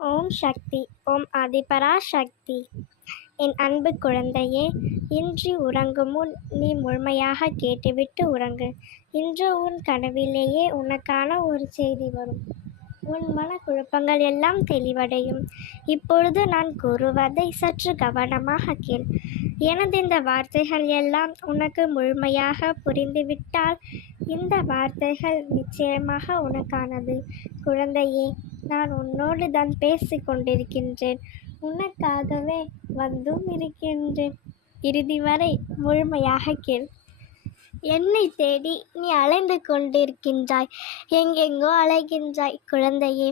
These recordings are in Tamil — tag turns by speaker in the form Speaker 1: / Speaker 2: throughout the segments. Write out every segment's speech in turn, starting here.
Speaker 1: ஓம் சக்தி ஓம் ஆதிபரா சக்தி என் அன்பு குழந்தையே இன்று உறங்கும் முன் நீ முழுமையாக கேட்டுவிட்டு உறங்கு. இன்று உன் கனவிலேயே உனக்கான ஒரு செய்தி வரும். உன் மன குழப்பங்கள் எல்லாம் தெளிவடையும். இப்பொழுது நான் கூறுவதை சற்று கவனமாக கேள். எனது இந்த வார்த்தைகள் எல்லாம் உனக்கு முழுமையாக புரிந்துவிட்டால் இந்த வார்த்தைகள் நிச்சயமாக உனக்கானது. குழந்தையே நான் உன்னோடு தான் பேசி கொண்டிருக்கின்றேன் உனக்காகவே வந்தும் இருக்கின்றேன். இறுதி வரை முழுமையாக கேள். என்னை தேடி நீ அலைந்து கொண்டிருக்கின்றாய். எங்கெங்கோ அலைகின்றாய் குழந்தையே.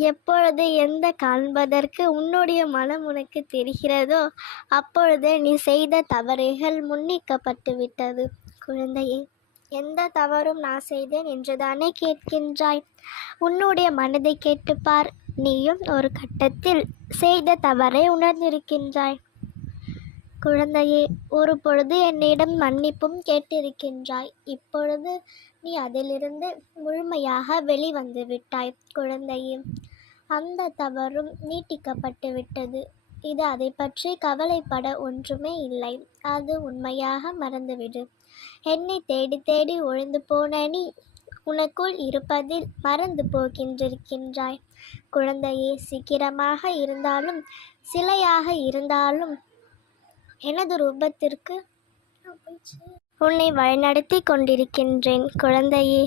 Speaker 1: எப்பொழுது எந்த காண்பதற்கு உன்னுடைய மனம் உனக்கு தெரிகிறதோ அப்பொழுது நீ செய்த தவறுகள் முன்னிக்கப்பட்டு விட்டது குழந்தையே எந்த தவறும் நான் செய்தேன் என்றுதானே கேட்கின்றாய்? உன்னுடைய மனதை கேட்டுப்பார். நீயும் ஒரு கட்டத்தில் செய்த தவறை உணர்ந்திருக்கின்றாய். குழந்தையே ஒரு பொழுது என்னிடம் மன்னிப்பும் கேட்டிருக்கின்றாய். இப்பொழுது நீ அதிலிருந்து முழுமையாக வெளிவந்து விட்டாய் குழந்தையே. அந்த தவறும் நீட்டிக்கப்பட்டு விட்டது. இது அதை பற்றி கவலைப்பட ஒன்றுமே இல்லை. அது உண்மையாக மறந்துவிடு. என்னை தேடி தேடி ஒழிந்து போன நீ உனக்குள் இருப்பதில் மறந்து போகின்றிருக்கின்றாய். குழந்தையே சீக்கிரமாக இருந்தாலும் சிலையாக இருந்தாலும் எனது ரூபத்திற்கு உன்னை வழிநடத்தி கொண்டிருக்கின்றேன். குழந்தையே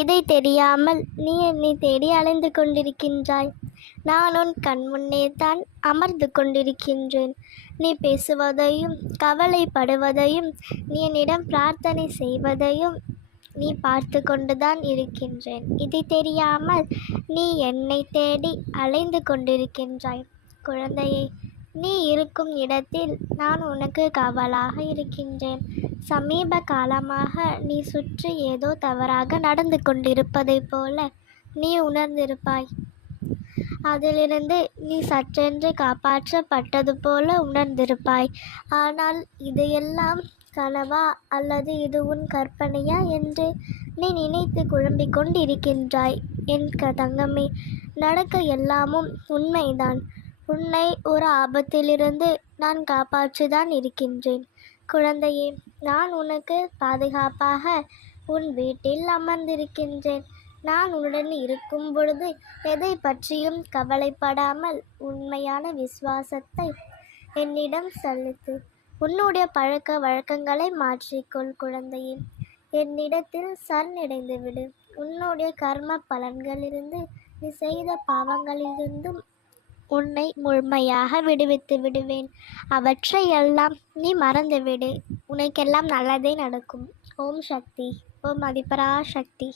Speaker 1: இதை தெரியாமல் நீ என்னை தேடி அலைந்து கொண்டிருக்கின்றாய். நான் உன் கண் முன்னே தான் அமர்ந்து கொண்டிருக்கின்றேன். நீ பேசுவதையும் கவலைப்படுவதையும் நீ என்னிடம் பிரார்த்தனை செய்வதையும் நீ பார்த்து கொண்டுதான் இருக்கின்றேன். இது தெரியாமல் நீ என்னை தேடி அலைந்து கொண்டிருக்கின்றாய். குழந்தையை நீ இருக்கும் இடத்தில் நான் உனக்கு காவலாக இருக்கின்றேன். சமீப காலமாக நீ சுற்றி ஏதோ தவறாக நடந்து கொண்டிருப்பதைப் போல நீ உணர்ந்திருப்பாய். அதிலிருந்து நீ சற்றென்று காப்பாற்றப்பட்டது போல உணர்ந்திருப்பாய். ஆனால் இதையெல்லாம் கனவா அல்லது இது உன் கற்பனையா என்று நீ நினைத்து குழம்பிக் கொண்டிருக்கின்றாய். என் க தங்கமே நடக்க எல்லாமும் உண்மைதான். உன்னை ஒரு ஆபத்திலிருந்து நான் காப்பாற்றிதான் இருக்கின்றேன். குழந்தையே நான் உனக்கு பாதுகாப்பாக உன் வீட்டில் அமர்ந்திருக்கின்றேன். நான் உன்னுடன் இருக்கும் பொழுது எதை பற்றியும் கவலைப்படாமல் உண்மையான விசுவாசத்தை என்னிடம் செலுத்து. உன்னுடைய பழக்க வழக்கங்களை மாற்றிக்கொள் குழந்தையே. என்னிடத்தில் சரணடைந்து விடு உன்னுடைய கர்ம பலன்களிலிருந்து நீ செய்த பாவங்களிலிருந்தும் உன்னை முழுமையாக விடுவித்து விடுவேன். அவற்றையெல்லாம் நீ மறந்துவிடு. உனக்கெல்லாம் நல்லதே நடக்கும். ஓம் சக்தி. ஓம் அதிபரா சக்தி.